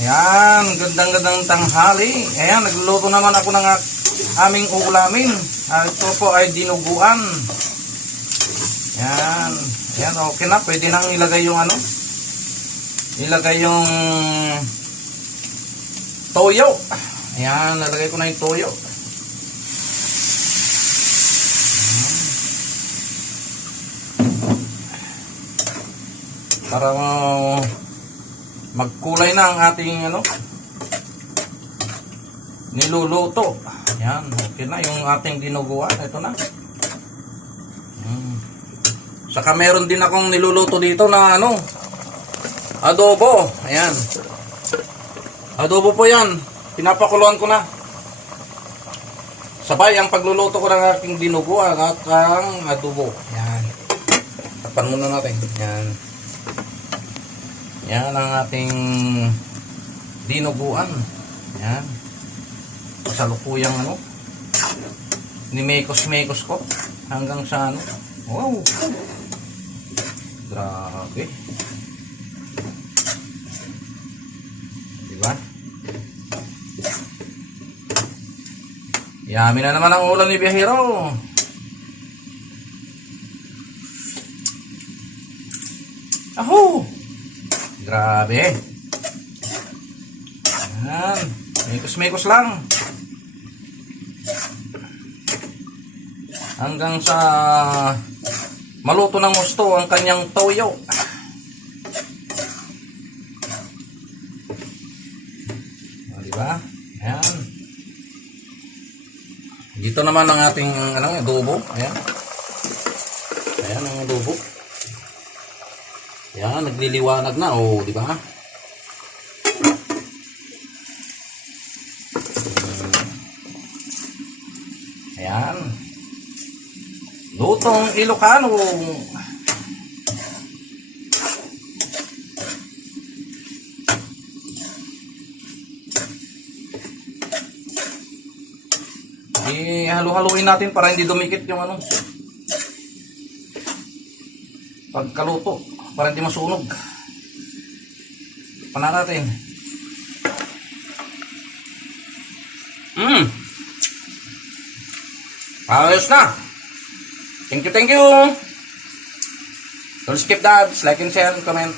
Ayan, gandang-gandang tanghali. Ayan, nagluluto naman ako ng aming uulamin. Ito po ay dinuguan. Ayan, ayan, okay na. Pwede nang ilagay yung ano. Ilagay yung toyo. Ayan, nalagay ko na yung toyo. Para magkulay na ang ating ano niluluto. Ayan, okay na yung ating dinuguan. Ito na. Saka meron din akong niluluto dito na ano, adobo. Ayan, adobo po yan. Pinapakuluan ko na. Sabay ang pagluluto ko ng aking dinuguan at ang adobo. Ayan, tapan muna natin. Ayan, yan ang ating dinuguan. Yan. Kasalukuyang ano. Nimekos-mekos ko. Hanggang sa ano. Wow. Grabe. Diba? Yummy na naman ang ulam ni Biyahero. Aho! Grabe. Ayan. Mekos-mekos lang. Hanggang sa maluto ng gusto ang kanyang toyo. Diba? Ayan. Dito naman ang ating adobo. Ayan. Ayan ang adobo. Yan, nagliliwanag na, oh, di ba? Ayan. Lutong Ilocano. Ihalo-haluin natin para hindi dumikit yung ano. Pagkaluto. Para hindi masunog. Pana natin. Ayos na. Thank you. Don't skip that. Like and share and comment.